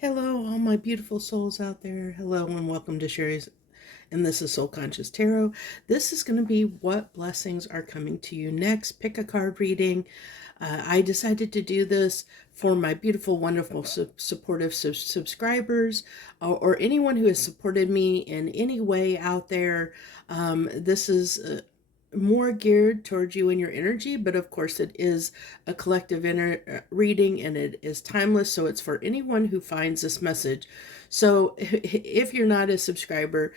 Hello, all my beautiful souls out there. Hello, and welcome to Sherry's. And this is Soul Conscious Tarot. This is going to be what blessings are coming to you next. Pick a card reading. I decided to do this for my beautiful, wonderful, supportive subscribers or anyone who has supported me in any way out there. This is more geared towards you and your energy, but of course it is a collective reading and it is timeless, so it's for anyone who finds this message. So if you're not a subscriber,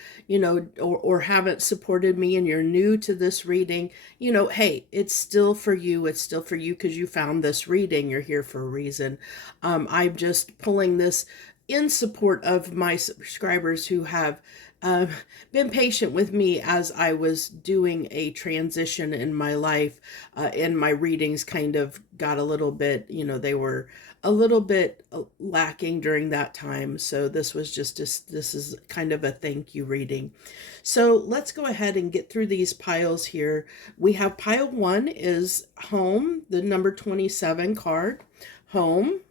or haven't supported me and you're new to this reading, hey, it's still for you. It's still for you because you found this reading. You're here for a reason. I'm just pulling this in support of my subscribers who have uh, been patient with me as I was doing a transition in my life, and my readings kind of got a little bit, they were a little bit lacking during that time. So this is kind of a thank you reading. So let's go ahead and get through these piles here. We have pile 1 is home, the number 27 card, home.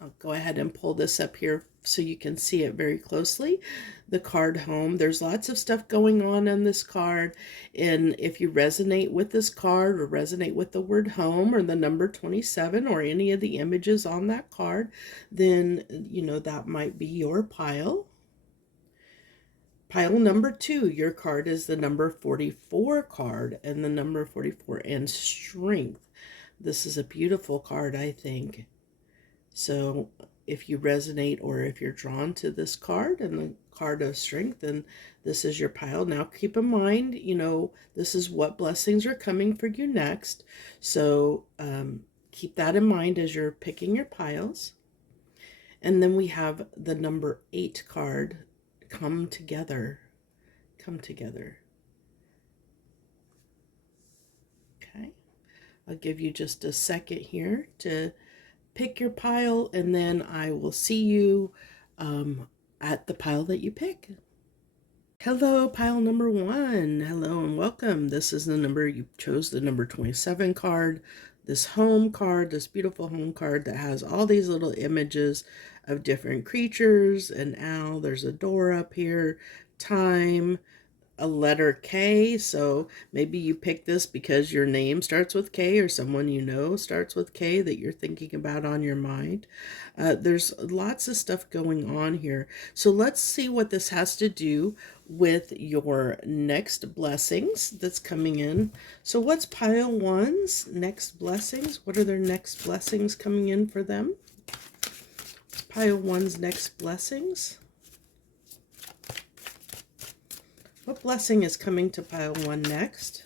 I'll go ahead and pull this up here so you can see it very closely. The card home. There's lots of stuff going on this card. And if you resonate with this card or resonate with the word home or the number 27 or any of the images on that card, then, that might be your pile. Pile number 2, your card is the number 44 card, and the number 44 and strength. This is a beautiful card, I think. So if you resonate or if you're drawn to this card and the card of strength, then this is your pile. Now keep in mind, this is what blessings are coming for you next. So keep that in mind as you're picking your piles. And then we have the number 8 card, come together. Come together. Okay. I'll give you just a second here to pick your pile, and then I will see you at the pile that you pick. Hello, pile number 1. Hello and welcome. This is the number you chose, the number 27 card. This home card, this beautiful home card that has all these little images of different creatures, an owl, there's a door up here, time, a letter K. So maybe you pick this because your name starts with K or someone starts with K that you're thinking about on your mind. There's lots of stuff going on here. So let's see what this has to do with your next blessings that's coming in. So what's pile 1's next blessings? What are their next blessings coming in for them? What's pile 1's next blessings? What blessing is coming to pile 1 next?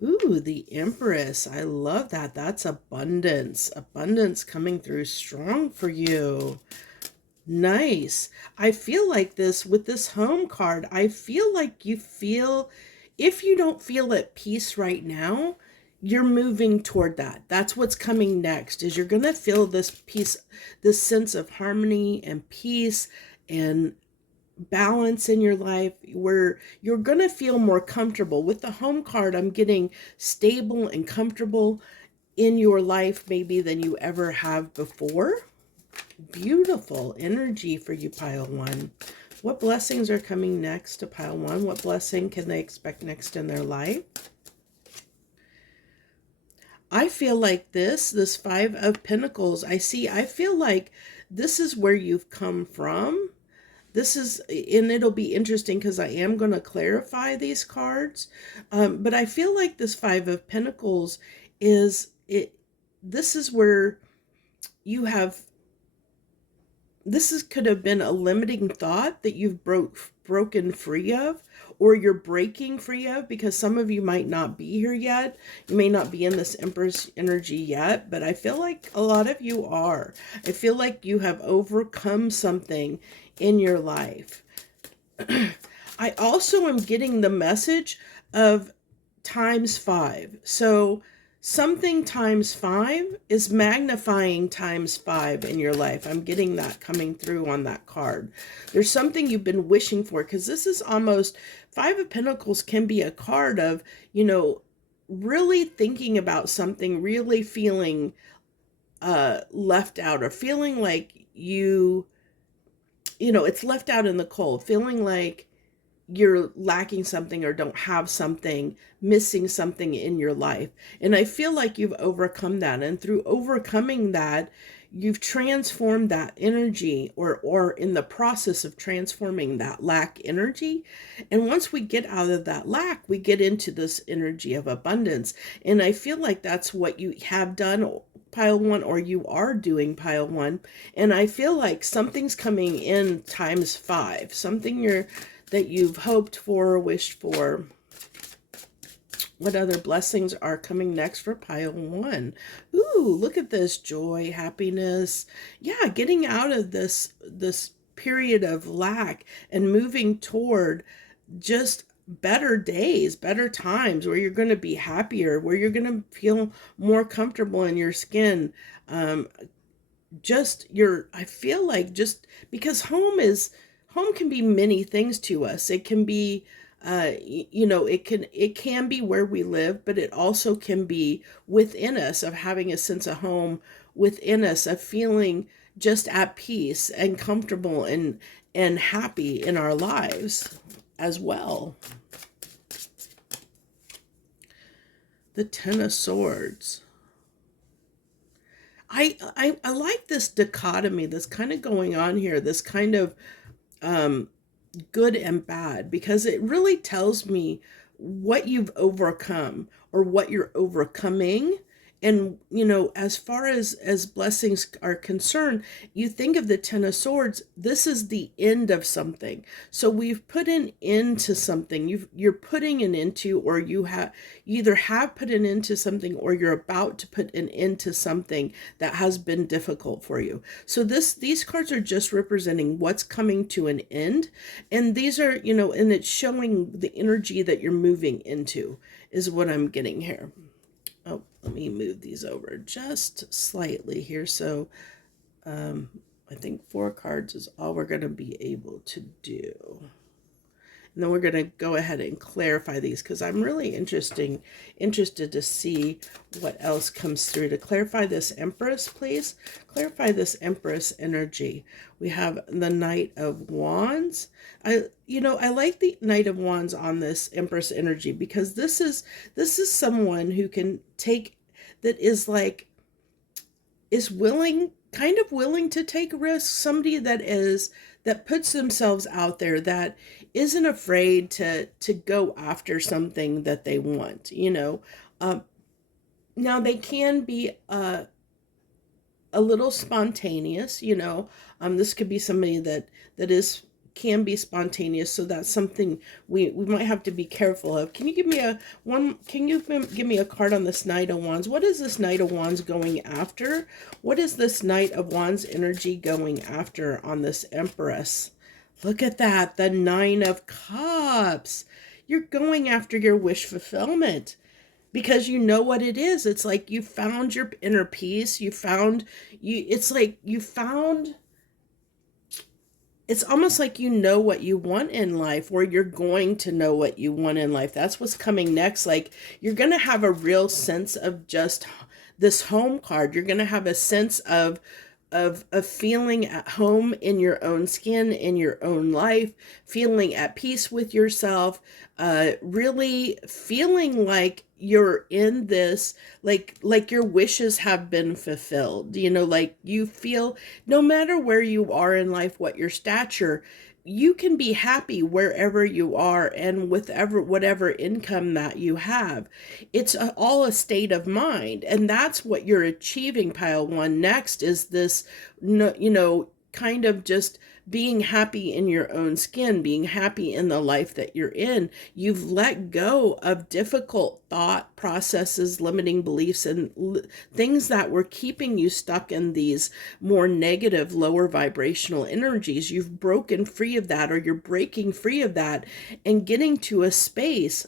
Ooh, the Empress. I love that. That's abundance. Abundance coming through strong for you. Nice. I feel like this with this home card. I feel like if you don't feel at peace right now, you're moving toward that. That's what's coming next, is you're going to feel this peace, this sense of harmony and peace and balance in your life, where you're going to feel more comfortable. With the home card, I'm getting stable and comfortable in your life maybe than you ever have before. Beautiful energy for you, pile 1. What blessings are coming next to pile 1? What blessing can they expect next in their life? I feel like this 5 of Pentacles, I feel like this is where you've come from. This is, and it'll be interesting because I am going to clarify these cards. But I feel like this 5 of Pentacles this is where you have, could have been a limiting thought that you've broken free of, or you're breaking free of, because some of you might not be here yet. You may not be in this Empress energy yet, but I feel like a lot of you are. I feel like you have overcome something in your life. I also am getting the message of ×5. So something ×5 is magnifying ×5 in your life. I'm getting that coming through on that card. There's something you've been wishing for, because this is almost, 5 of Pentacles can be a card of, really thinking about something, really feeling left out, or feeling like it's left out in the cold, feeling like you're lacking something or don't have something, missing something in your life. And I feel like you've overcome that. And through overcoming that, you've transformed that energy, or in the process of transforming that lack energy. And once we get out of that lack, we get into this energy of abundance. And I feel like that's what you have done, pile one, or you are doing, pile one. And I feel like something's coming in times 5, something that you've hoped for, wished for. What other blessings are coming next for pile one? Ooh, look at this. Joy, happiness. Yeah, getting out of this period of lack and moving toward just better days, better times, where you're going to be happier, where you're going to feel more comfortable in your skin. I feel like, just because home can be many things to us. It can be, it can be where we live, but it also can be within us, of having a sense of home within us, of feeling just at peace and comfortable and happy in our lives as well. The Ten of Swords. I like this dichotomy that's kind of going on here, this kind of good and bad, because it really tells me what you've overcome or what you're overcoming. And as far as blessings are concerned, you think of the Ten of Swords, this is the end of something. So we've put an end to something. You're putting an end to, or you either have put an end to something, or you're about to put an end to something that has been difficult for you. So these cards are just representing what's coming to an end. And these are, and it's showing the energy that you're moving into, is what I'm getting here. Oh, let me move these over just slightly here. So I think 4 cards is all we're going to be able to do. And then we're going to go ahead and clarify these, because I'm really interested to see what else comes through. To clarify this Empress, please. Clarify this Empress energy. We have the Knight of Wands. I like the Knight of Wands on this Empress energy, because this is someone who can take, that is kind of willing to take risks. Somebody that puts themselves out there, that isn't afraid to go after something that they want. Now they can be a little spontaneous. This could be somebody that can be spontaneous, so that's something we might have to be careful of. Can you give me a card on this Knight of Wands? What is this Knight of Wands going after? What is this Knight of Wands energy going after on this Empress? Look at that, the 9 of Cups. You're going after your wish fulfillment, because you know what it is. It's like you found your inner peace. It's almost like you know what you want in life, or you're going to know what you want in life. That's what's coming next. Like, you're going to have a real sense of just this home card. You're going to have a sense of feeling at home in your own skin, in your own life, feeling at peace with yourself, really feeling like you're in this, like your wishes have been fulfilled. Like you feel, no matter where you are in life, what your stature, you can be happy wherever you are and with whatever income that you have. It's all a state of mind, and that's what you're achieving, pile one. Next is this, kind of just being happy in your own skin, being happy in the life that you're in. You've let go of difficult thought processes, limiting beliefs, and things that were keeping you stuck in these more negative, lower vibrational energies. You've broken free of that, or you're breaking free of that, and getting to a space,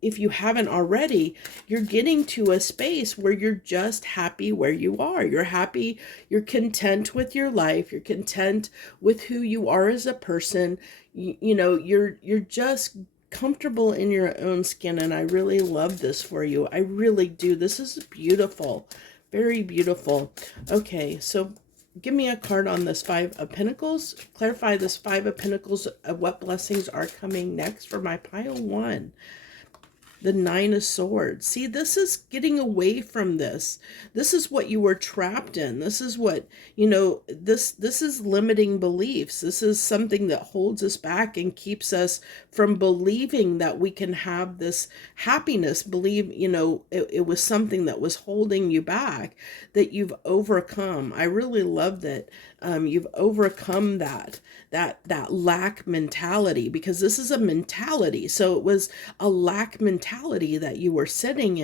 if you haven't already, you're getting to a space where you're just happy where you are. You're happy, you're content with your life, you're content with who you are as a person. You're just comfortable in your own skin, and I really love this for you. I really do. This is beautiful. Very beautiful. Okay, so give me a card on this Five of Pentacles. Clarify this Five of Pentacles of what blessings are coming next for my pile one. The Nine of Swords. See, this is getting away from this. This is what you were trapped in. This is what, this is limiting beliefs. This is something that holds us back and keeps us from believing that we can have this happiness. Believe, it was something that was holding you back that you've overcome. I really love that you've overcome that lack mentality, because this is a mentality. So it was a lack mentality that you were sitting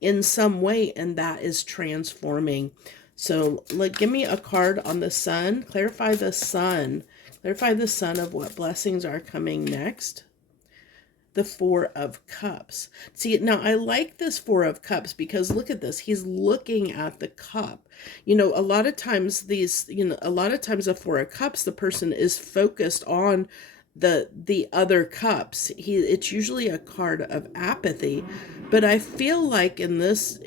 in some way, and that is transforming. So give me a card on the Sun. Clarify the Sun. Clarify the Sun of what blessings are coming next. The Four of Cups. See, now I like this Four of Cups because look at this. He's looking at the cup. A lot of times a Four of Cups, the person is focused on the other cups. It's usually a card of apathy, but I feel like in this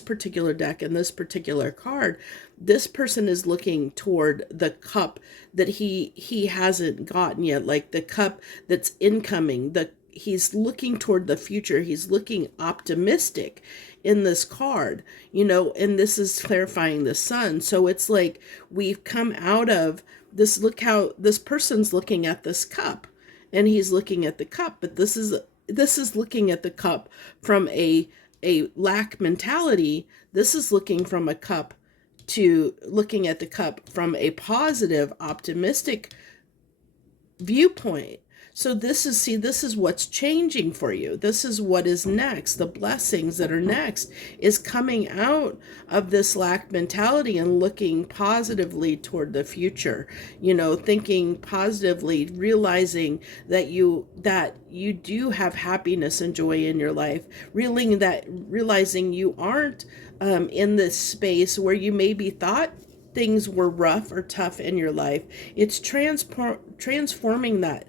particular deck, in this particular card, this person is looking toward the cup that he hasn't gotten yet, like the cup that's incoming. He's looking toward the future. He's looking optimistic in this card, and this is clarifying the Sun. So it's like we've come out of this. Look how this person's looking at this cup, and he's looking at the cup, but this is looking at the cup from a lack mentality. This is looking from a cup to looking at the cup from a positive, optimistic viewpoint. So this is what's changing for you. This is what is next. The blessings that are next is coming out of this lack mentality and looking positively toward the future. Thinking positively, realizing that you do have happiness and joy in your life. Realizing you aren't in this space where you maybe thought things were rough or tough in your life. It's transforming that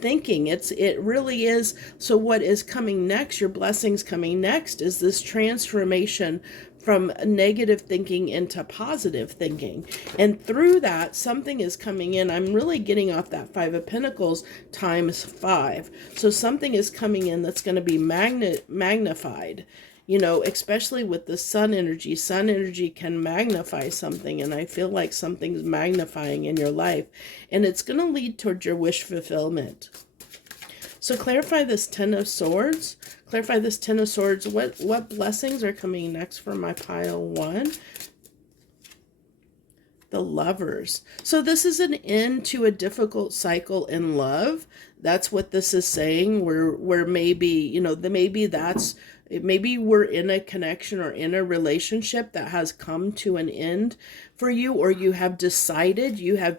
thinking. It really is. So what is coming next, your blessings coming next, is this transformation from negative thinking into positive thinking. And through that, something is coming in. I'm really getting off that Five of Pentacles times 5. So something is coming in that's going to be magnified. Especially with the sun energy. Sun energy can magnify something, and I feel like something's magnifying in your life, and it's going to lead towards your wish fulfillment. So clarify this Ten of Swords. Clarify this Ten of Swords. What blessings are coming next for my pile one? The Lovers. So this is an end to a difficult cycle in love. That's what this is saying. Where maybe, maybe we're in a connection or in a relationship that has come to an end for you, or you have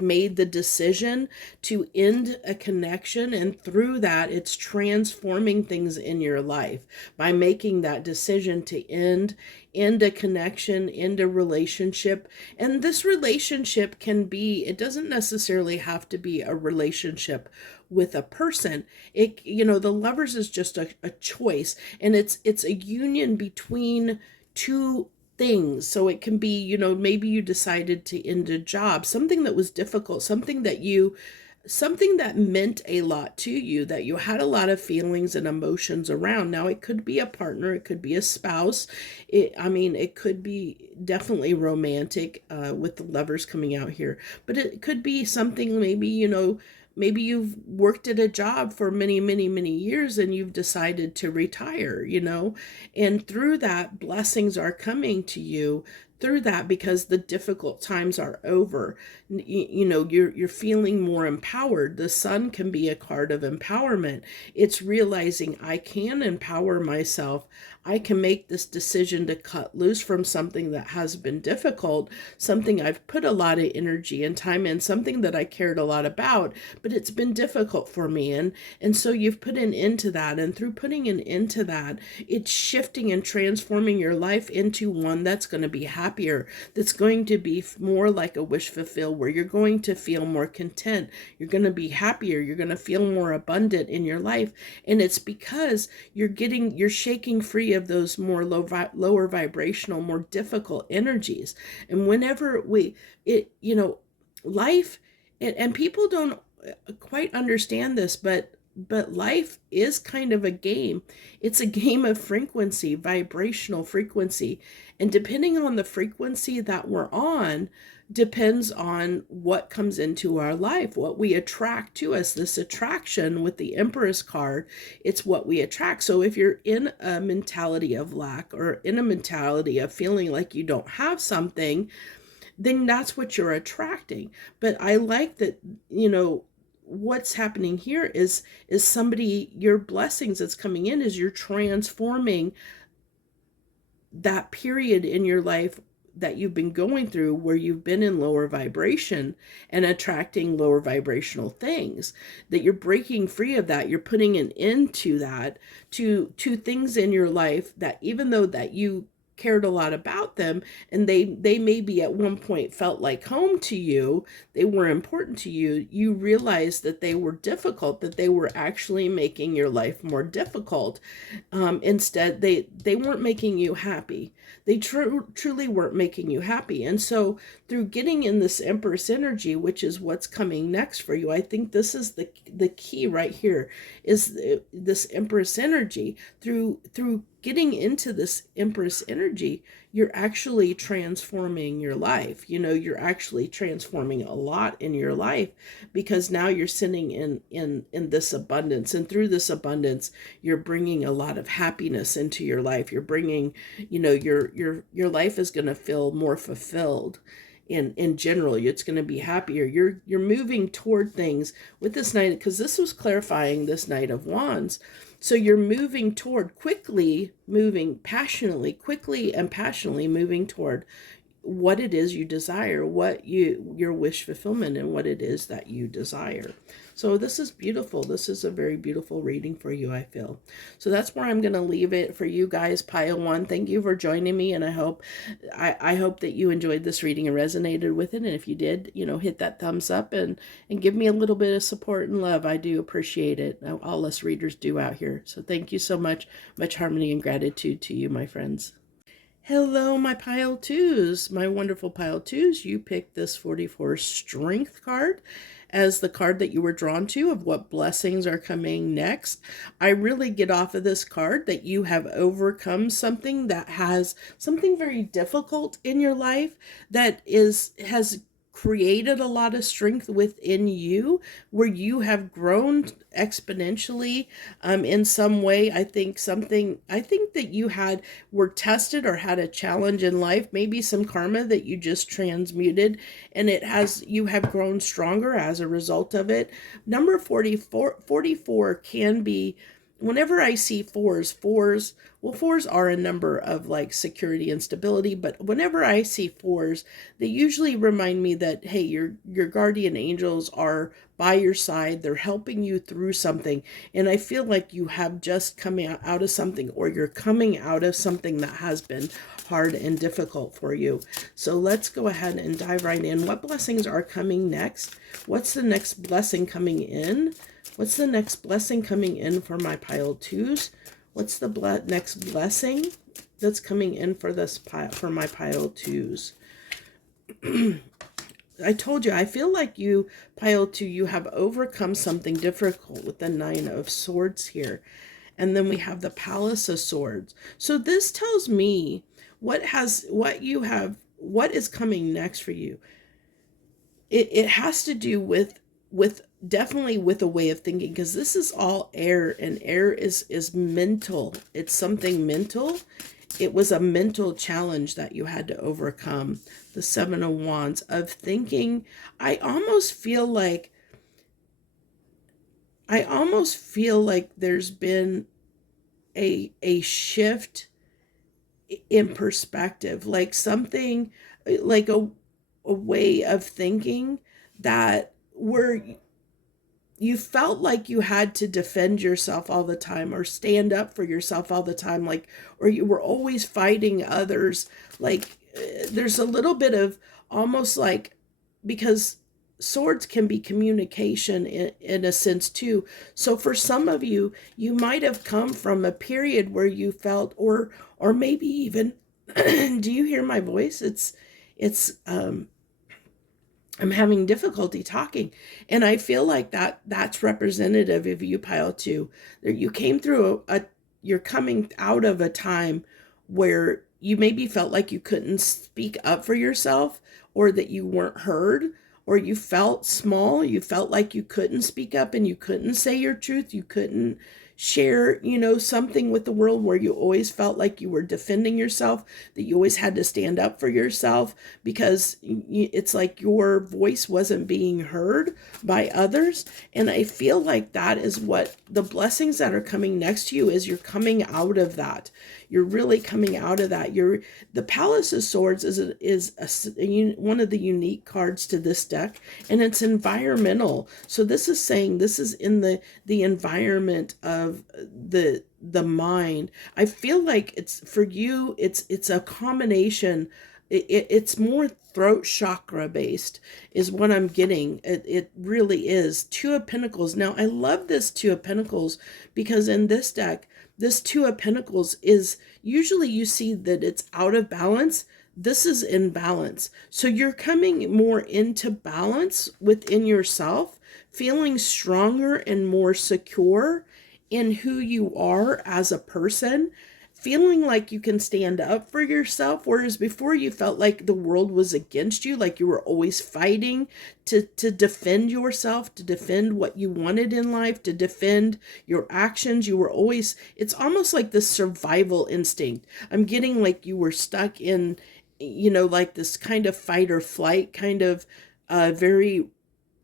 made the decision to end a connection, and through that, it's transforming things in your life by making that decision to end a connection, end a relationship. And this relationship it doesn't necessarily have to be a relationship with a person. The Lovers is just a choice, and it's a union between two things. So it can be, maybe you decided to end a job, something that was difficult, something that meant a lot to you, that you had a lot of feelings and emotions around. Now, it could be a partner, it could be a spouse. It could be definitely romantic with the Lovers coming out here, but it could be something maybe you've worked at a job for many, many, many years and you've decided to retire, and through that, blessings are coming to you through that, because the difficult times are over. You're feeling more empowered. The Sun can be a card of empowerment. It's realizing I can empower myself. I can make this decision to cut loose from something that has been difficult, something I've put a lot of energy and time in, something that I cared a lot about, but it's been difficult for me. And so you've put an end to that. And through putting an end to that, it's shifting and transforming your life into one that's going to be happy. happier, that's going to be more like a wish fulfilled, where you're going to feel more content, you're going to be happier, you're going to feel more abundant in your life. And it's because you're shaking free of those more lower vibrational, more difficult energies. And whenever life, and people don't quite understand this, but life is kind of a game. It's a game of frequency, vibrational frequency. And depending on the frequency that we're on, depends on what comes into our life, what we attract to us. This attraction with the Empress card, it's what we attract. So if you're in a mentality of lack, or in a mentality of feeling like you don't have something, then that's what you're attracting. But I like that, what's happening here is somebody, your blessings that's coming in is you're transforming that period in your life that you've been going through, where you've been in lower vibration and attracting lower vibrational things, that you're breaking free of that. You're putting an end to that, to things in your life that, even though that you cared a lot about them, and they maybe at one point felt like home to you, they were important to you, you realized that they were difficult, that they were actually making your life more difficult. Instead, they weren't making you happy. They truly weren't making you happy. And so through getting in this Empress energy, which is what's coming next for you, I think this is the key right here, is this Empress energy. Through getting into this Empress energy, you're actually transforming your life. You're actually transforming a lot in your life, because now you're sitting in this abundance, and through this abundance, you're bringing a lot of happiness into your life. You're bringing, your life is going to feel more fulfilled. In general, it's going to be happier. You're moving toward things with this Knight, because this was clarifying this Knight of Wands. So you're moving toward, quickly and passionately moving toward what it is you desire, your wish fulfillment, and what it is that you desire. So this is beautiful. This is a very beautiful reading for you, I feel. So that's where I'm going to leave it for you guys, pile one. Thank you for joining me, and I hope that you enjoyed this reading and resonated with it. And if you did, hit that thumbs up and give me a little bit of support and love. I do appreciate it. All us readers do out here. So thank you so much. Much harmony and gratitude to you, my friends. Hello, my pile twos, my wonderful pile twos. You picked this 44 Strength card as the card that you were drawn to, of what blessings are coming next. I really get off of this card that you have overcome something, that has something very difficult in your life, that has created a lot of strength within you, where you have grown exponentially in some way. I think that you were tested or had a challenge in life, maybe some karma that you just transmuted, and you have grown stronger as a result of it. Number 44 can be, whenever I see fours are a number of like security and stability, but whenever I see fours, they usually remind me that, hey, your guardian angels are by your side. They're helping you through something. And I feel like you have just come out of something, or you're coming out of something that has been hard and difficult for you. So let's go ahead and dive right in. What blessings are coming next? What's the next blessing coming in? What's the next blessing coming in for my pile twos? What's the next blessing that's coming in for for my pile twos? I told you, I feel like you, pile two, you have overcome something difficult with the Nine of Swords here. And then we have the Palace of Swords. So this tells me what is coming next for you. It has to do with definitely with a way of thinking, because this is all air, and air is mental. It's something mental. It was a mental challenge that you had to overcome. The Seven of Wands, of thinking. I almost feel like there's been a shift in perspective, like something, like a way of thinking that where you felt like you had to defend yourself all the time, or stand up for yourself all the time, like, or you were always fighting others, like there's a little bit of almost like, because swords can be communication in a sense too. So for some of you, you might have come from a period where you felt, or maybe even, do you hear my voice? It's I'm having difficulty talking. And I feel like that's representative of you, pile two. You came through you're coming out of a time where you maybe felt like you couldn't speak up for yourself, or that you weren't heard, or you felt small. You felt like you couldn't speak up and you couldn't say your truth. You couldn't share, something with the world, where you always felt like you were defending yourself, that you always had to stand up for yourself, because it's like your voice wasn't being heard by others. And I feel like that is what the blessings that are coming next to you is. You're coming out of that. You're really coming out of that. The Palace of Swords one of the unique cards to this deck, and it's environmental. So this is saying this is in the environment of the mind. I feel like it's for you. It's a combination. It's more throat chakra based is what I'm getting. It really is. Two of Pentacles. Now I love this Two of Pentacles, because in this deck, this Two of Pentacles is usually, you see that it's out of balance. This is in balance. So you're coming more into balance within yourself, feeling stronger and more secure in who you are as a person, feeling like you can stand up for yourself, whereas before you felt like the world was against you, like you were always fighting to defend yourself, to defend what you wanted in life, to defend your actions. You were always, it's almost like this survival instinct. I'm getting like you were stuck in, like this kind of fight or flight, kind of very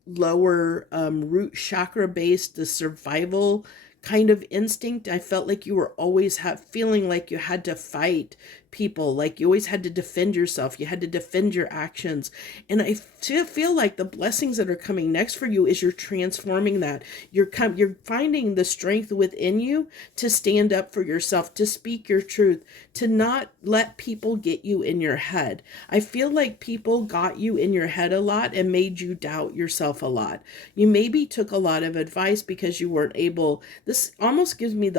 lower root chakra based, the survival kind of instinct. I felt like you were always feeling like you had to fight people, like you always had to defend yourself, you had to defend your actions. And I feel like the blessings that are coming next for you is you're transforming that. You're finding the strength within you to stand up for yourself, to speak your truth, to not let people get you in your head. I feel like people got you in your head a lot and made you doubt yourself a lot. You maybe took a lot of advice because you weren't able. This almost gives me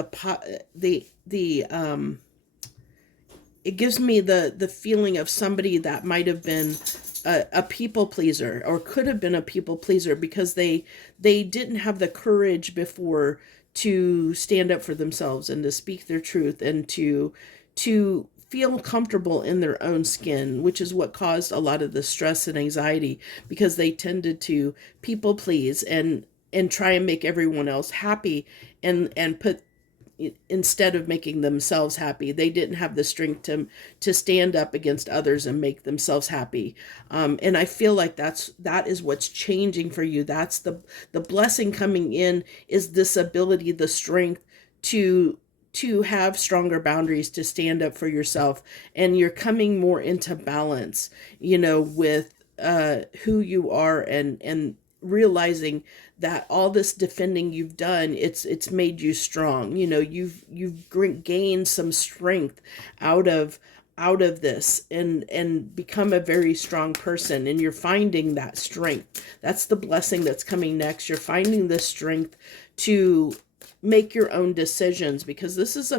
it gives me the feeling of somebody that might have been a people pleaser, or could have been a people pleaser, because they didn't have the courage before to stand up for themselves and to speak their truth, and to feel comfortable in their own skin, which is what caused a lot of the stress and anxiety, because they tended to people please and try and make everyone else happy, and put, instead of making themselves happy, they didn't have the strength to stand up against others and make themselves happy. And I feel like that is what's changing for you. That's the blessing coming in, is this ability, the strength to have stronger boundaries, to stand up for yourself. And you're coming more into balance, with who you are, and realizing that all this defending you've done, it's made you strong. You've gained some strength out of this, and become a very strong person, and you're finding that strength. That's the blessing that's coming next. You're finding the strength to make your own decisions, because this is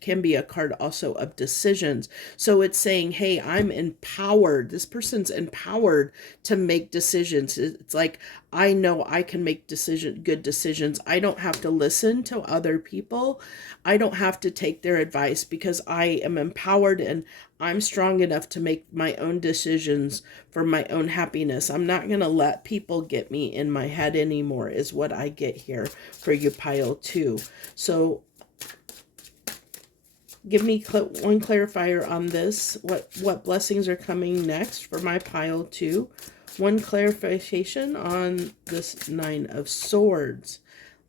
can be a card also of decisions. So it's saying, hey, I'm empowered. This person's empowered to make decisions. It's like, I know I can make good decisions. I don't have to listen to other people. I don't have to take their advice, because I am empowered and I'm strong enough to make my own decisions for my own happiness. I'm not going to let people get me in my head anymore, is what I get here for you, pile two. So give me one clarifier on this. What blessings are coming next for my pile two? One clarification on this Nine of Swords.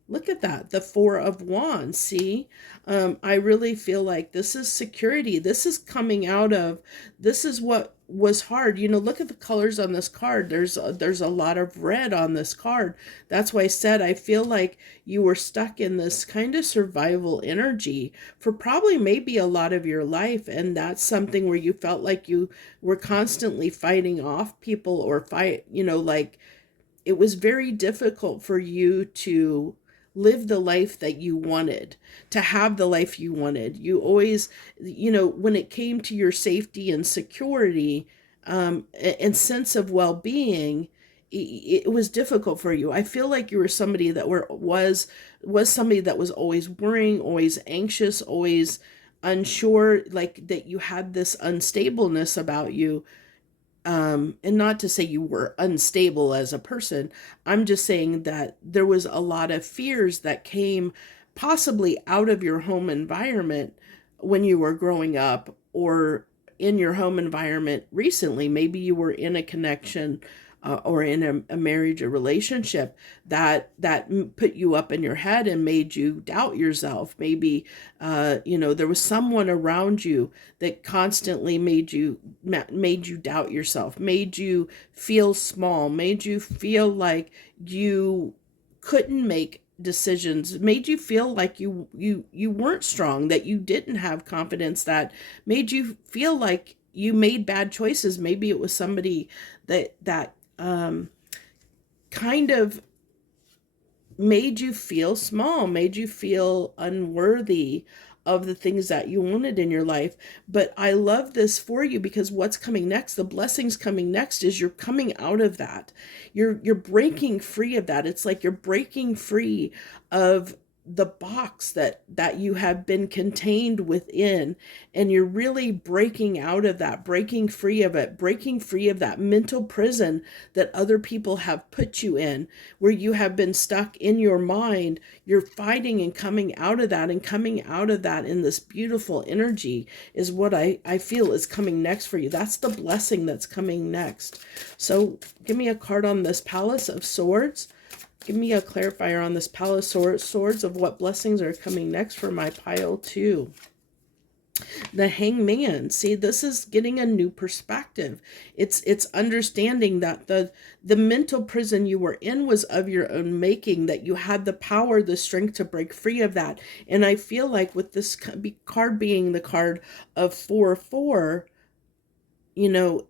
Look at that, the Four of Wands. See, I really feel like this is security. This is coming out of, this is what was hard. Look at the colors on this card. There's a lot of red on this card. That's why I said I feel like you were stuck in this kind of survival energy for probably maybe a lot of your life, and that's something where you felt like you were constantly fighting off people, or like it was very difficult for you to live the life that you wanted, to have the life you wanted. You always, when it came to your safety and security, and sense of well-being, it was difficult for you. I feel like you were somebody that was somebody that was always worrying, always anxious, always unsure, like that you had this unstableness about you. And not to say you were unstable as a person. I'm just saying that there was a lot of fears that came possibly out of your home environment when you were growing up, or in your home environment recently. Maybe you were in a connection, or in a marriage, a relationship that put you up in your head and made you doubt yourself. Maybe there was someone around you that constantly made you doubt yourself, made you feel small, made you feel like you couldn't make decisions, made you feel like you weren't strong, that you didn't have confidence, that made you feel like you made bad choices. Maybe it was somebody that kind of made you feel small, made you feel unworthy of the things that you wanted in your life. But I love this for you, because what's coming next, the blessings coming next, is you're coming out of that. You're breaking free of that. It's like you're breaking free of the box that you have been contained within, and you're really breaking out of that, breaking free of it, breaking free of that mental prison that other people have put you in, where you have been stuck in your mind. You're fighting and coming out of that, and coming out of that in this beautiful energy is what I feel is coming next for you. That's the blessing that's coming next. So give me a card on this Palace of Swords. Give me a clarifier on this Palace of Swords of what blessings are coming next for my pile 2. The Hangman. See, this is getting a new perspective. It's understanding that the mental prison you were in was of your own making, that you had the power, the strength to break free of that. And I feel like with this card being the card of 4-4, the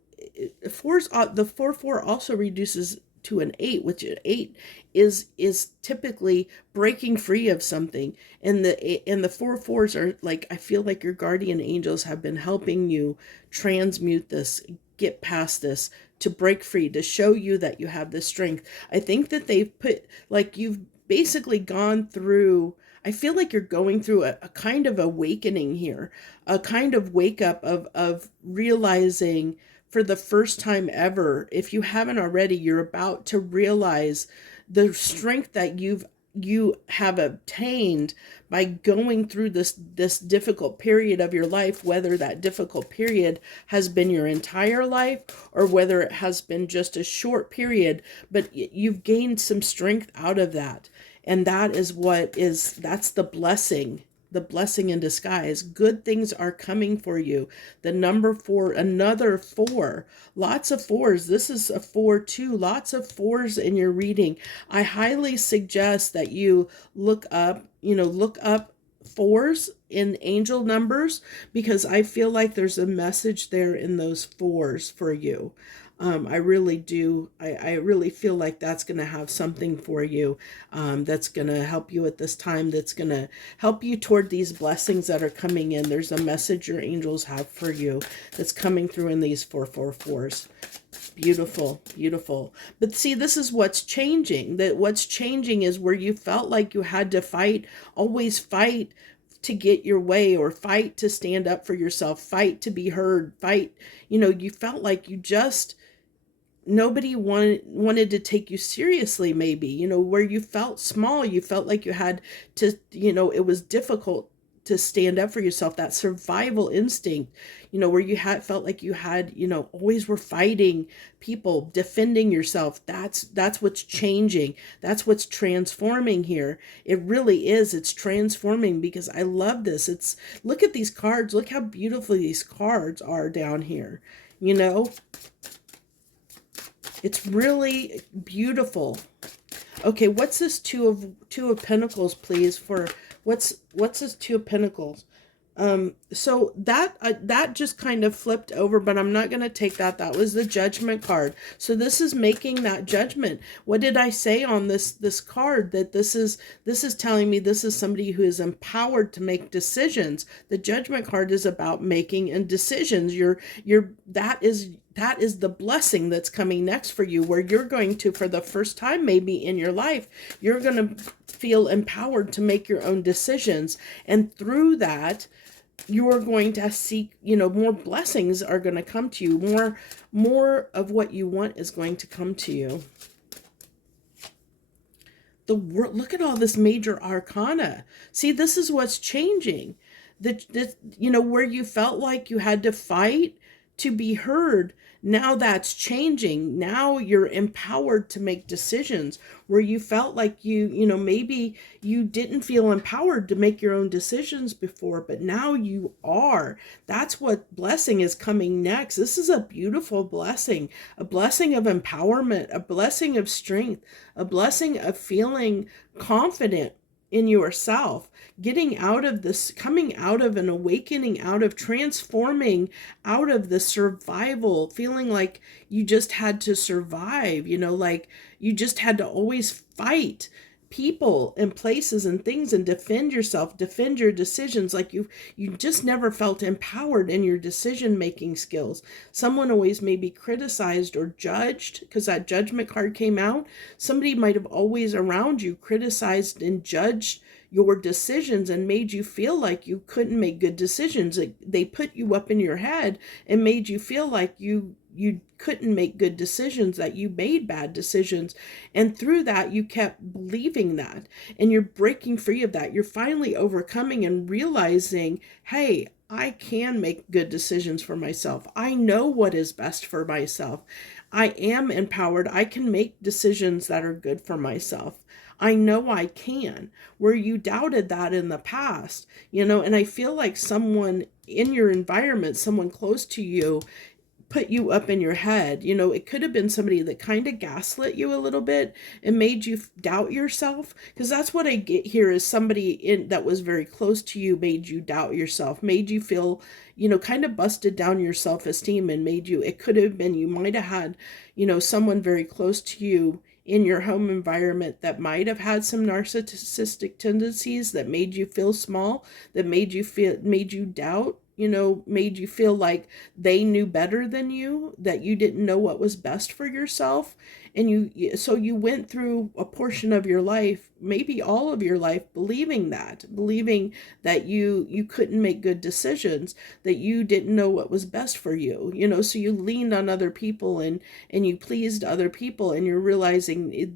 4-4 also reduces to an 8, which an 8 is typically breaking free of something. And the 4-4s are like, I feel like your guardian angels have been helping you transmute this, get past this, to break free, to show you that you have the strength. I think that they've put, like, you've basically gone through, I feel like you're going through a kind of awakening here, a kind of wake up of realizing for the first time ever, if you haven't already, you're about to realize the strength that you have obtained by going through this difficult period of your life, whether that difficult period has been your entire life or whether it has been just a short period, but you've gained some strength out of that. And that's the blessing. The blessing in disguise. Good things are coming for you. The number 4, another 4, lots of 4s. This is a 4-2, lots of 4s in your reading. I highly suggest that you look up 4s in angel numbers, because I feel like there's a message there in those 4s for you. I really do. I really feel like that's going to have something for you, that's going to help you at this time, that's going to help you toward these blessings that are coming in. There's a message your angels have for you that's coming through in these 4-4-4s. Beautiful, beautiful. But see, this is what's changing. That what's changing is where you felt like you had to fight, always fight to get your way, or fight to stand up for yourself, fight to be heard, fight, you felt like you just, nobody wanted to take you seriously, maybe, where you felt small, you felt like you had to, it was difficult to stand up for yourself, that survival instinct, where you felt like you had, always were fighting people, defending yourself. That's what's changing. That's what's transforming here. It really is. It's transforming, because I love this. Look at these cards. Look how beautiful these cards are down here. You know, it's really beautiful. Okay, what's this two of pentacles, please? For what's this two of pentacles? So that just kind of flipped over, but I'm not going to take that. That was the judgment card. So this is making that judgment. What did I say on this card? That this is telling me this is somebody who is empowered to make decisions. The judgment card is about making and decisions. That is the blessing that's coming next for you, where you're going to, for the first time maybe in your life, you're going to feel empowered to make your own decisions. And through that, you're going to seek, more blessings are going to come to you. More of what you want is going to come to you. The world, look at all this major arcana. See, this is what's changing. Where you felt like you had to fight to be heard, now that's changing. Now you're empowered to make decisions. Where you felt like maybe you didn't feel empowered to make your own decisions before, but now you are. That's what blessing is coming next. This is a beautiful blessing, a blessing of empowerment, a blessing of strength, a blessing of feeling confident in yourself, getting out of this, coming out of an awakening, out of transforming, out of the survival, feeling like you just had to survive, like you just had to always fight people and places and things and defend yourself, defend your decisions, like you just never felt empowered in your decision making skills. Someone always maybe criticized or judged, because that judgment card came out. Somebody might have always around you criticized and judged your decisions and made you feel like you couldn't make good decisions. They put you up in your head and made you feel like you couldn't make good decisions, that you made bad decisions. And through that, you kept believing that, and you're breaking free of that. You're finally overcoming and realizing, hey, I can make good decisions for myself. I know what is best for myself. I am empowered. I can make decisions that are good for myself. I know I can. Where you doubted that in the past, and I feel like someone in your environment, someone close to you, put you up in your head. It could have been somebody that kind of gaslit you a little bit and made you doubt yourself, because that's what I get here, is somebody that was very close to you made you doubt yourself, made you feel, kind of busted down your self-esteem, and made you, it could have been, you might have had, someone very close to you in your home environment that might have had some narcissistic tendencies that made you feel small, that made you doubt, made you feel like they knew better than you, that you didn't know what was best for yourself. And so you went through a portion of your life, maybe all of your life, believing that you couldn't make good decisions, that you didn't know what was best for you, so you leaned on other people and you pleased other people, and you're realizing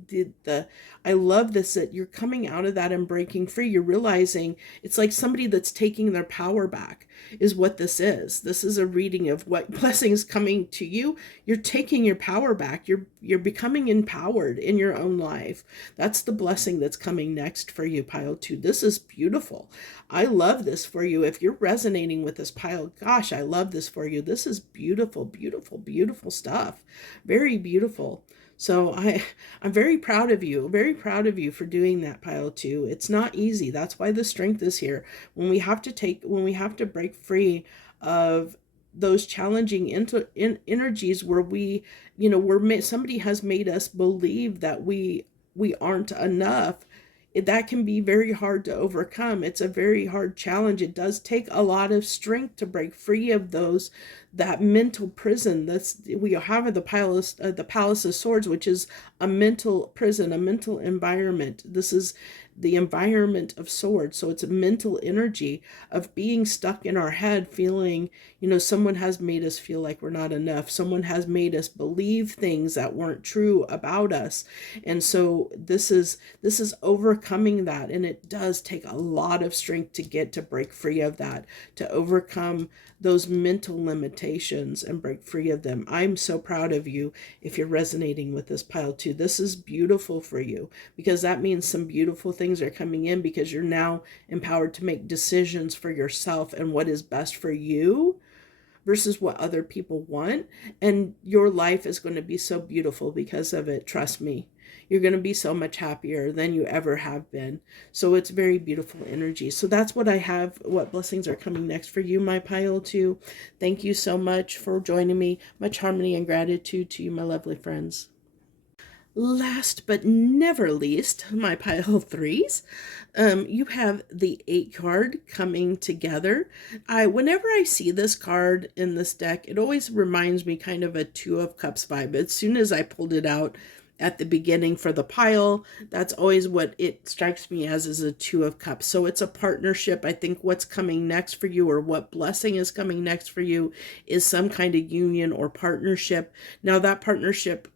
I love this, that you're coming out of that and breaking free. You're realizing it's like somebody that's taking their power back is what this is. This is a reading of what blessings coming to you. You're taking your power back. You're becoming empowered in your own life. That's the blessing that's coming next for you, pile 2. This is beautiful. I love this for you. If you're resonating with this pile, gosh, I love this for you. This is beautiful, beautiful, beautiful stuff. Very beautiful. So I'm very proud of you, for doing that, pile 2. It's not easy. That's why the strength is here. When we have to break free of those challenging energies where somebody has made us believe that we aren't enough. That can be very hard to overcome. It's a very hard challenge. It does take a lot of strength to break free of that mental prison. We have the Palace of Swords, which is a mental prison, a mental environment. This is the environment of swords. So it's a mental energy of being stuck in our head, feeling, someone has made us feel like we're not enough. Someone has made us believe things that weren't true about us. And so this is overcoming that. And it does take a lot of strength to break free of that, to overcome those mental limitations and break free of them. I'm so proud of you if you're resonating with this, pile 2. This is beautiful for you, because that means some beautiful things are coming in, because you're now empowered to make decisions for yourself and what is best for you. versus what other people want. And your life is going to be so beautiful because of it. Trust me. You're going to be so much happier than you ever have been. So it's very beautiful energy. So that's what I have. What blessings are coming next for you, my pile 2. Thank you so much for joining me. Much harmony and gratitude to you, my lovely friends. Last but never least, my pile 3s, you have the 8 card coming together. Whenever I see this card in this deck, it always reminds me kind of a 2 of Cups vibe. As soon as I pulled it out at the beginning for the pile, that's always what it strikes me as, is a 2 of Cups. So it's a partnership. I think what's coming next for you, or what blessing is coming next for you, is some kind of union or partnership. Now that partnership,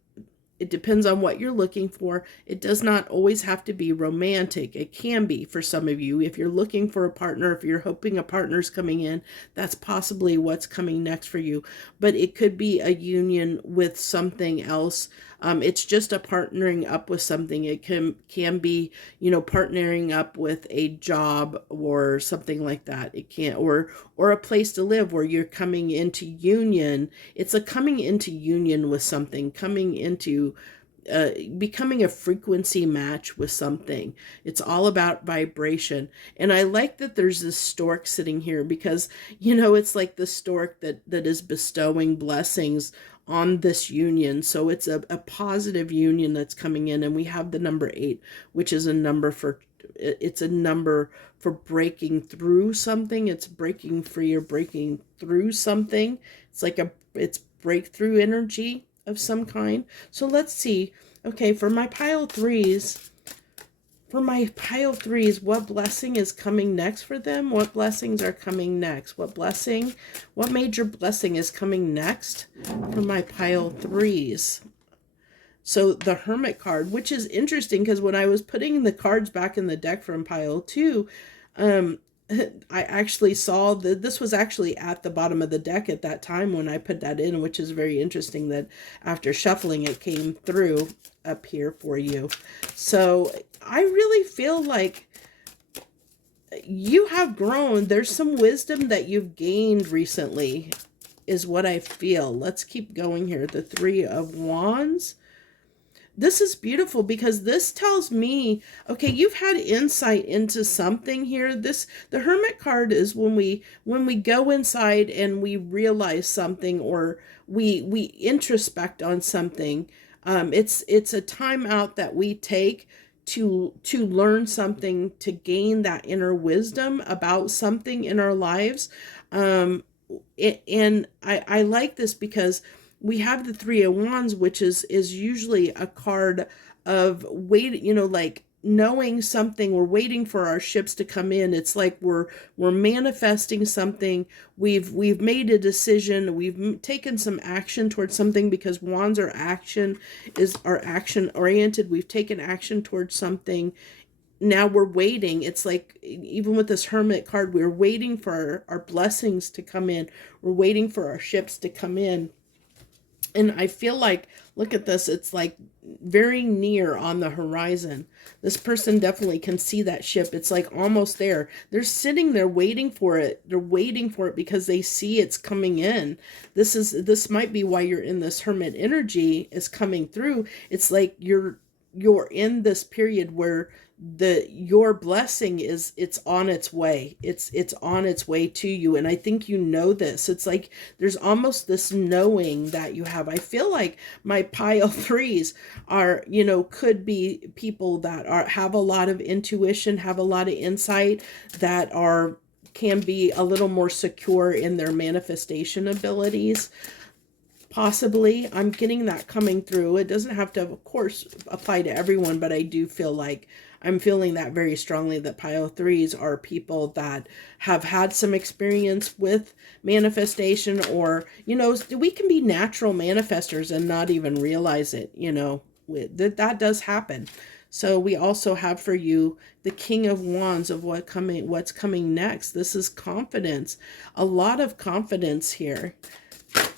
it depends on what you're looking for. It does not always have to be romantic. It can be for some of you. If you're looking for a partner, if you're hoping a partner's coming in, that's possibly what's coming next for you. But it could be a union with something else. It's just a partnering up with something. It can be, partnering up with a job or something like that. It can, or a place to live where you're coming into union. It's a coming into union with something, coming into becoming a frequency match with something. It's all about vibration. And I like that there's this stork sitting here, because, it's like the stork that is bestowing blessings on this union. So it's a positive union that's coming in. And we have the number 8, which is a number for breaking through something. It's breaking free or breaking through something. It's breakthrough energy of some kind. So let's see. Okay, for my pile 3s, what blessing is coming next for them? What blessings are coming next? What major blessing is coming next for my pile 3s? So the Hermit card, which is interesting, because when I was putting the cards back in the deck from pile 2, I actually saw that this was actually at the bottom of the deck at that time when I put that in, which is very interesting that after shuffling it came through up here for you. So I really feel like you have grown. There's some wisdom that you've gained recently, is what I feel. Let's keep going here. The 3 of Wands. This is beautiful, because this tells me, okay, you've had insight into something here. The Hermit card is when we go inside and we realize something, or we introspect on something. It's a time out that we take to learn something, to gain that inner wisdom about something in our lives. And I like this, because we have the 3 of Wands, which is usually a card of wait, like knowing something. We're waiting for our ships to come in. It's like we're manifesting something. We've made a decision. We've taken some action towards something, because Wands are action oriented. We've taken action towards something. Now we're waiting. It's like, even with this Hermit card, we're waiting for our blessings to come in. We're waiting for our ships to come in. And I feel like, look at this, it's like very near on the horizon. This person definitely can see that ship. It's like almost there. They're sitting there waiting for it. They're waiting for it because they see it's coming in. This might be why you're in this Hermit energy is coming through. It's like you're in this period where your blessing it's on its way. It's on its way to you. And I think this. It's like there's almost this knowing that you have. I feel like my pile 3s are, could be people that have a lot of intuition, have a lot of insight, that can be a little more secure in their manifestation abilities. Possibly. I'm getting that coming through. It doesn't have to, of course, apply to everyone, but I do feel like I'm feeling that very strongly, that pile 3s are people that have had some experience with manifestation, or, we can be natural manifestors and not even realize it, that does happen. So we also have for you the King of Wands of what's coming next. This is confidence. A lot of confidence here.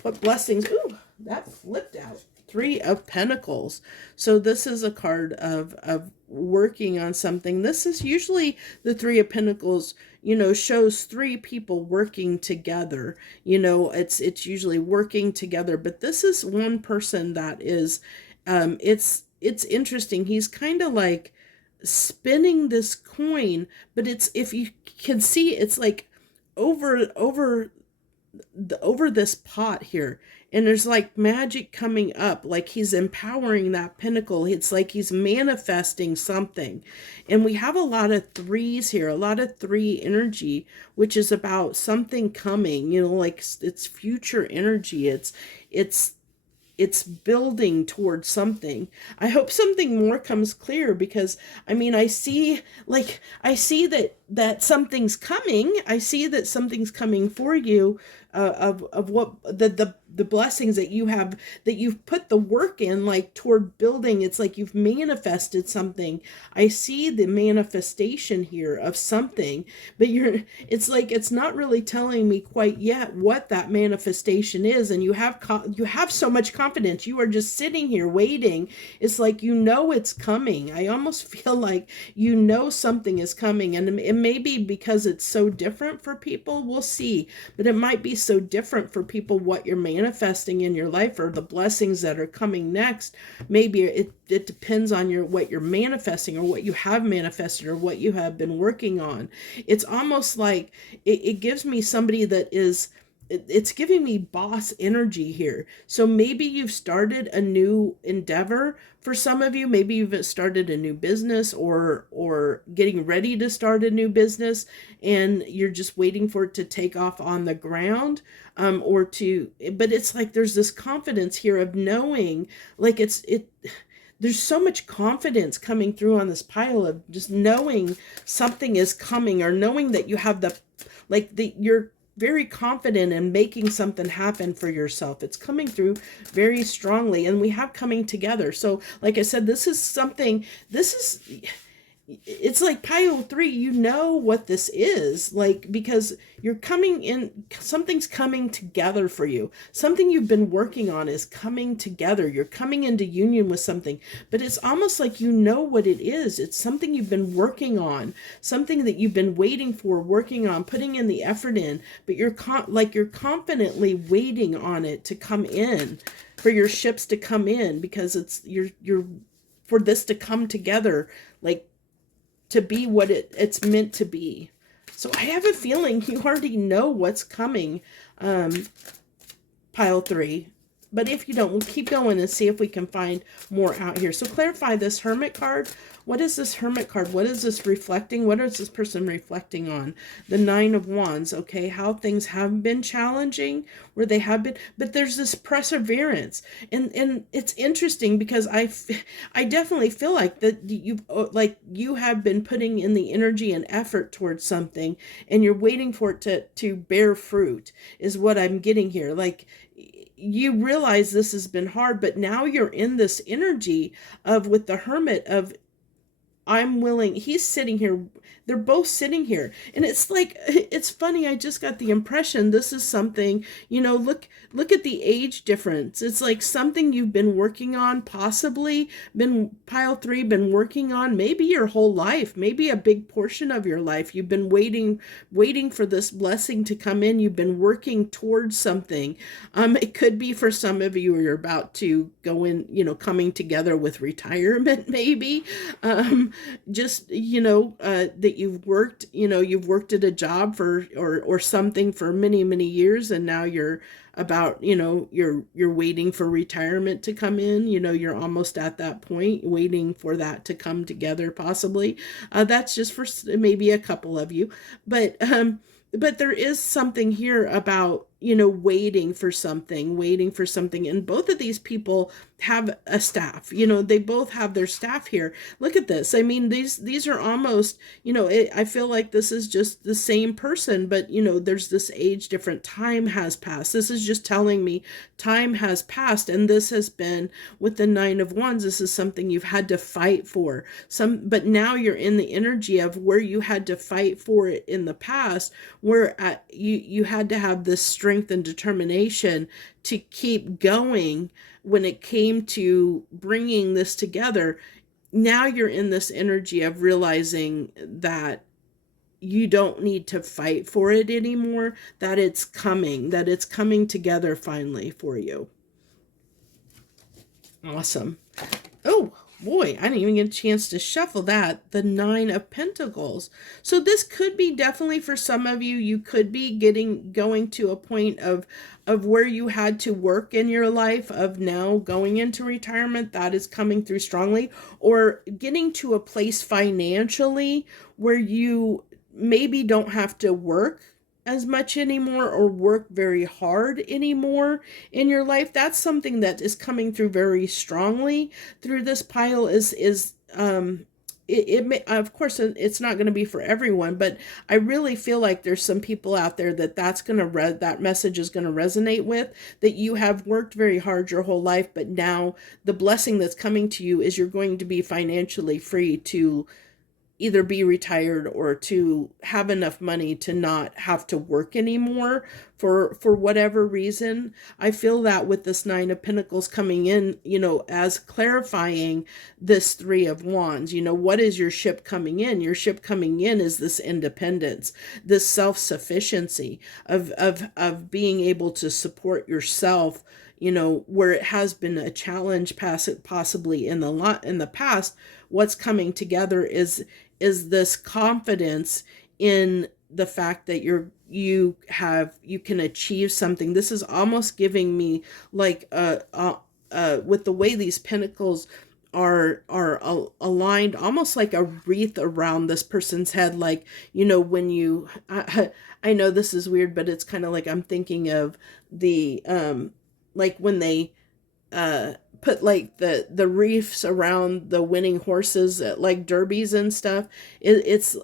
What blessings? Ooh, that flipped out. Three of Pentacles. So this is a card of working on something. This is usually the Three of Pentacles, shows three people working together. It's usually working together, but this is one person that is, it's interesting. He's kind of like spinning this coin, but it's, if you can see, it's like over this pot here, and there's like magic coming up, like he's empowering that pinnacle. It's like he's manifesting something. And we have a lot of threes here, a lot of three energy, which is about something coming, like it's future energy. It's building towards something. I hope something more comes clear, because I see that something's coming. I see that something's coming for you, of what the blessings that you have, that you've put the work in, like toward building. It's like you've manifested something. I see the manifestation here of something, but it's like it's not really telling me quite yet what that manifestation is. And you have so much confidence. You are just sitting here waiting. It's like it's coming. I almost feel like something is coming, and it may be because it's so different for people. We'll see, but it might be so different for people what you're manifesting in your life, or the blessings that are coming next. Maybe it depends on what you're manifesting, or what you have manifested, or what you have been working on. It's almost like it gives me somebody that is, it's giving me boss energy here. So maybe you've started a new endeavor. For some of you, maybe you've started a new business, or getting ready to start a new business, and you're just waiting for it to take off on the ground, but it's like there's this confidence here of knowing, like there's so much confidence coming through on this pile, of just knowing something is coming, or knowing that you have you're very confident in making something happen for yourself. It's coming through very strongly, and we have coming together. So like I said, it's like pile 3, what this is like, because you're coming in, something's coming together for you. Something you've been working on is coming together. You're coming into union with something, but it's almost like what it is. It's something you've been working on, something that you've been waiting for, working on, putting in the effort in, but you're confidently waiting on it to come in, for your ships to come in, because you're for this to come together, like to be what it's meant to be. So I have a feeling you already know what's coming, pile 3. But if you don't, we'll keep going and see if we can find more out here. So clarify this Hermit card. What is this Hermit card? What is this reflecting? What is this person reflecting on? The Nine of Wands, okay? How things have been challenging, where they have been, but there's this perseverance. And it's interesting, because I definitely feel like that you have been putting in the energy and effort towards something, and you're waiting for it to bear fruit, is what I'm getting here. Like, you realize this has been hard, but now you're in this energy of, with the Hermit, of I'm willing. He's sitting here. They're both sitting here. And it's like, it's funny. I just got the impression this is something, look at the age difference. It's like something you've been working on, possibly pile 3, been working on maybe your whole life, maybe a big portion of your life. You've been waiting for this blessing to come in. You've been working towards something. It could be for some of you, you're about to go in, coming together with retirement, maybe. Just, that you've worked at a job or something for many, many years, and now you're about, you're waiting for retirement to come in. You're almost at that point, waiting for that to come together, possibly. That's just for maybe a couple of you, but there is something here about, waiting for something. And both of these people have a staff, they both have their staff here. Look at this. I mean, these are almost, I feel like this is just the same person, but there's this age different. Time has passed. This is just telling me time has passed. And this has been with the Nine of Wands. This is something you've had to fight for but now you're in the energy of where you had to fight for it in the past, where you had to have this strength strength and determination to keep going when it came to bringing this together. Now you're in this energy of realizing that you don't need to fight for it anymore, that it's coming together finally for you. Awesome. Oh boy, I didn't even get a chance to shuffle that. The Nine of Pentacles. So this could be definitely for some of you. You could be going to a point of where you had to work in your life, of now going into retirement. That is coming through strongly, or getting to a place financially where you maybe don't have to work as much anymore, or work very hard anymore in your life. That's something that is coming through very strongly through this pile. It may, of course, it's not going to be for everyone, but I really feel like there's some people out there that message is going to resonate with, that you have worked very hard your whole life, but now the blessing that's coming to you is you're going to be financially free to either be retired or to have enough money to not have to work anymore for whatever reason. I feel that with this Nine of Pentacles coming in, as clarifying this Three of Wands, what is your ship coming in? Your ship coming in is this independence, this self-sufficiency of being able to support yourself, where it has been a challenge possibly in the past. What's coming together is this confidence in the fact that you can achieve something. This is almost giving me like with the way these pentacles are aligned, almost like a wreath around this person's head, like when you I know this is weird, but it's kind of like I'm thinking of the like when they put like the reefs around the winning horses at like derbies and stuff.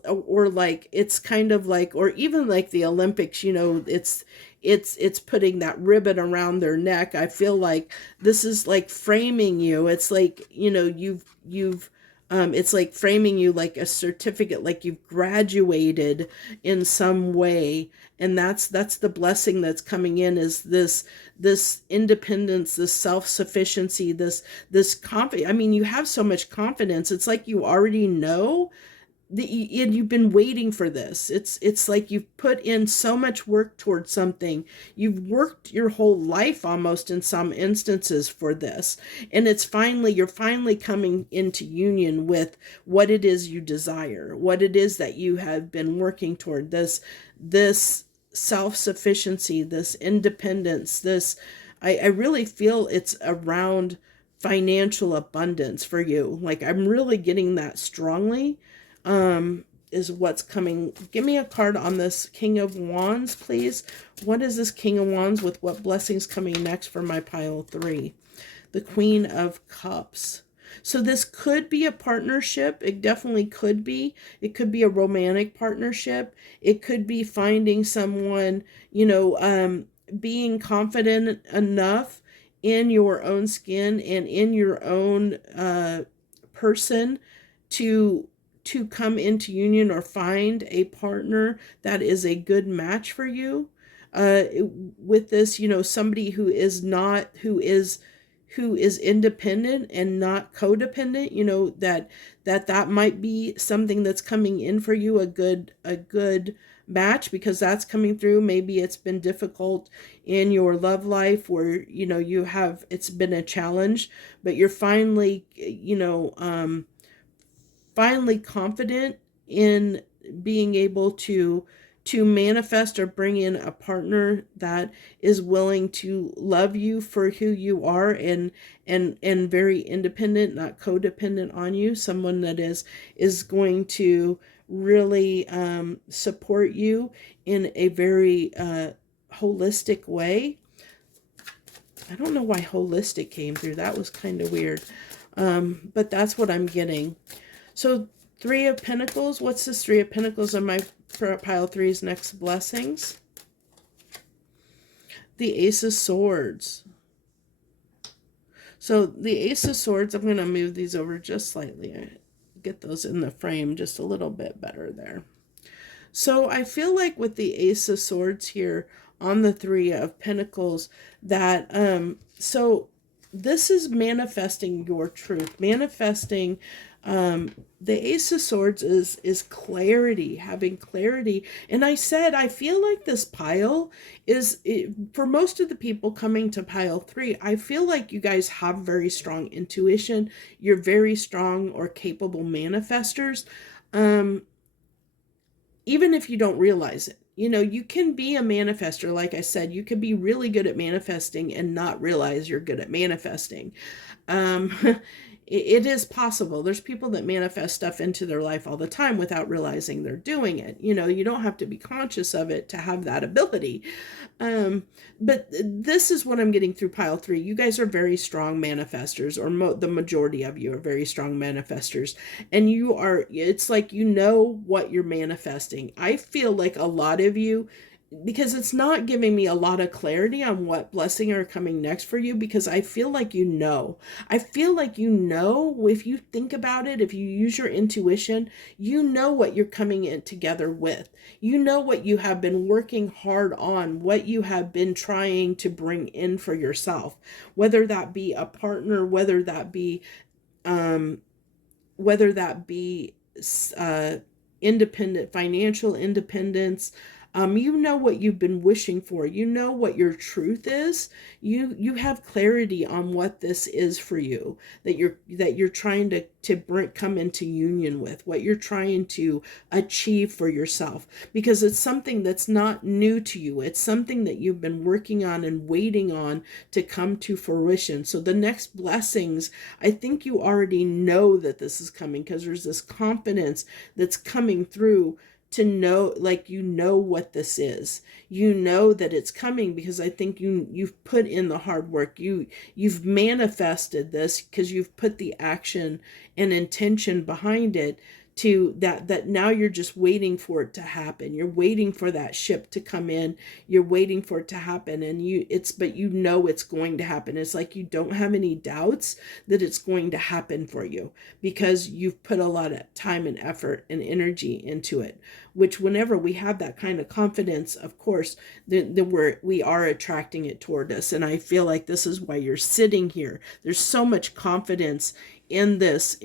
Or like it's kind of like, or even like the Olympics, it's putting that ribbon around their neck. I feel like this is like framing you. It's like, you've it's like framing you like a certificate, like you've graduated in some way. And that's the blessing that's coming in, is this independence, this self-sufficiency, this confidence. I mean, you have so much confidence. It's like you already know that you've been waiting for this. It's like you've put in so much work towards something. You've worked your whole life almost in some instances for this. And you're finally coming into union with what it is you desire, what it is that you have been working toward, this self-sufficiency, this independence, I really feel it's around financial abundance for you. Like I'm really getting that strongly. Is what's coming. Give me a card on this King of Wands, please. What is this King of Wands with what blessings coming next for my pile 3? The Queen of Cups. So this could be a partnership. It definitely could be. It could be a romantic partnership. It could be finding someone, being confident enough in your own skin and in your own person to come into union or find a partner that is a good match for you. With this, somebody who is independent and not codependent, that might be something that's coming in for you, a good match, because that's coming through. Maybe it's been difficult in your love life where, it's been a challenge, but you're finally confident in being able to manifest or bring in a partner that is willing to love you for who you are, and very independent, not codependent on you. Someone that is going to really support you in a very holistic way. I don't know why holistic came through. That was kind of weird. But that's what I'm getting. So Three of Pentacles. What's this Three of Pentacles on my pile 3's next blessings? The Ace of Swords. So the Ace of Swords, I'm going to move these over just slightly. Get those in the frame just a little bit better there. So I feel like with the Ace of Swords here, on the Three of Pentacles, that so this is manifesting your truth, manifesting the Ace of Swords is clarity, having clarity. And I said, I feel like this pile is, for most of the people coming to pile 3, I feel like you guys have very strong intuition. You're very strong or capable manifestors. Um, Even if you don't realize it. You know, you can be a manifester. Like I said, you can be really good at manifesting and not realize you're good at manifesting. Um, it is possible. There's people that manifest stuff into their life all the time without realizing they're doing it. You know, you don't have to be conscious of it to have that ability. Um, but this is what I'm getting through pile 3. You guys are very strong manifestors, or the majority of you are very strong manifestors. And you are, it's like you know what you're manifesting. I feel like a lot of you, because it's not giving me a lot of clarity on what blessing are coming next for you, because I feel like you know. I feel like you know, if you think about it, if you use your intuition, you know what you're coming in together with. You know what you have been working hard on, what you have been trying to bring in for yourself, whether that be a partner, um, whether that be uh, independent, financial independence. You know what you've been wishing for. You know what your truth is. You have clarity on what this is for you, that you're trying to come into union with, what you're trying to achieve for yourself, because it's something that's not new to you. It's something that you've been working on and waiting on to come to fruition. So the next blessings, I think you already know that this is coming, because there's this confidence that's coming through, to know, like, you know what this is. You know that it's coming, because I think you've put in the hard work. You've manifested this because you've put the action and intention behind it, to that now you're just waiting for it to happen. You're waiting for that ship to come in. You're waiting for it to happen, and but you know it's going to happen. It's like you don't have any doubts that it's going to happen for you, because you've put a lot of time and effort and energy into it. Which, whenever we have that kind of confidence, of course, we are attracting it toward us. And I feel like this is why you're sitting here. There's so much confidence in this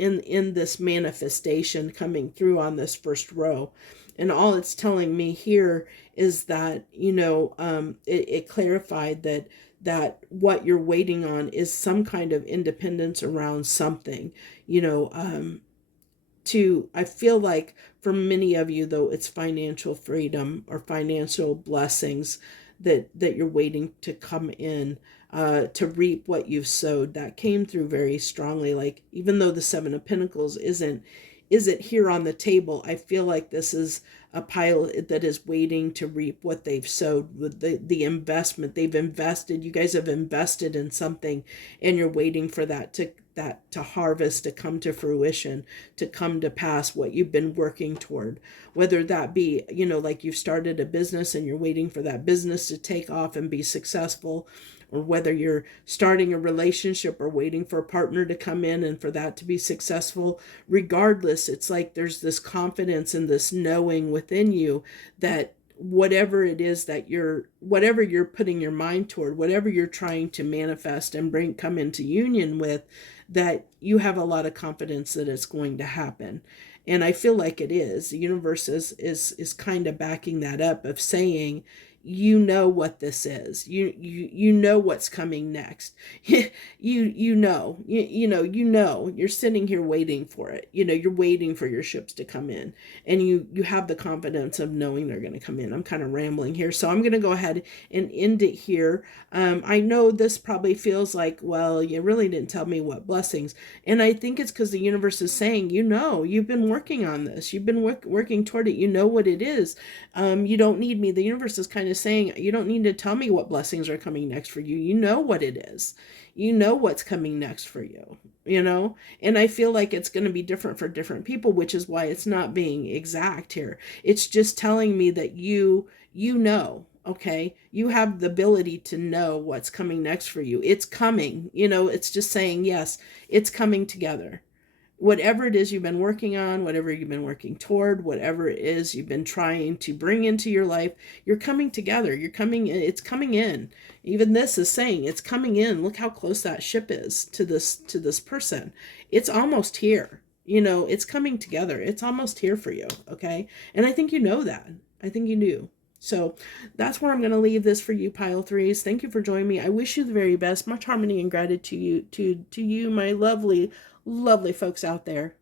manifestation coming through on this first row. And all it's telling me here is that, it clarified that what you're waiting on is some kind of independence around something. I feel like for many of you, though, it's financial freedom or financial blessings that you're waiting to come in, to reap what you've sowed. That came through very strongly. Like, even though the Seven of Pentacles isn't here on the table, I feel like this is a pile that is waiting to reap what they've sowed with the investment they've invested. You guys have invested in something, and you're waiting for that to harvest, to come to fruition, to come to pass, what you've been working toward. Whether that be, like, you've started a business and you're waiting for that business to take off and be successful, or whether you're starting a relationship or waiting for a partner to come in and for that to be successful. Regardless, it's like there's this confidence and this knowing within you that whatever it is whatever you're putting your mind toward, whatever you're trying to manifest and come into union with, that you have a lot of confidence that it's going to happen. And I feel like it is. The universe is kind of backing that up, of saying, you know what this is. You know what's coming next. you know you're sitting here waiting for it. You're waiting for your ships to come in, and you have the confidence of knowing they're going to come in. I'm kind of rambling here, so I'm going to go ahead and end it here. I know this probably feels like, well, you really didn't tell me what blessings, and I think it's because the universe is saying, you've been working on this, you've been working toward it, you know what it is. You don't need me. The universe is kind of saying, you don't need to tell me what blessings are coming next for you. You know what it is. You know what's coming next for you, and I feel like it's going to be different for different people, which is why it's not being exact here. It's just telling me that okay, you have the ability to know what's coming next for you. It's coming, it's just saying, yes, it's coming together. whatever it is you've been working on, whatever you've been working toward, whatever it is you've been trying to bring into your life, you're coming together. It's coming in. Even this is saying it's coming in. Look how close that ship is to this person. It's almost here. It's coming together. It's almost here for you, okay? And I think you know that. I think you do. So that's where I'm going to leave this for you, pile threes. Thank you for joining me. I wish you the very best. Much harmony and gratitude to you, my lovely, lovely folks out there.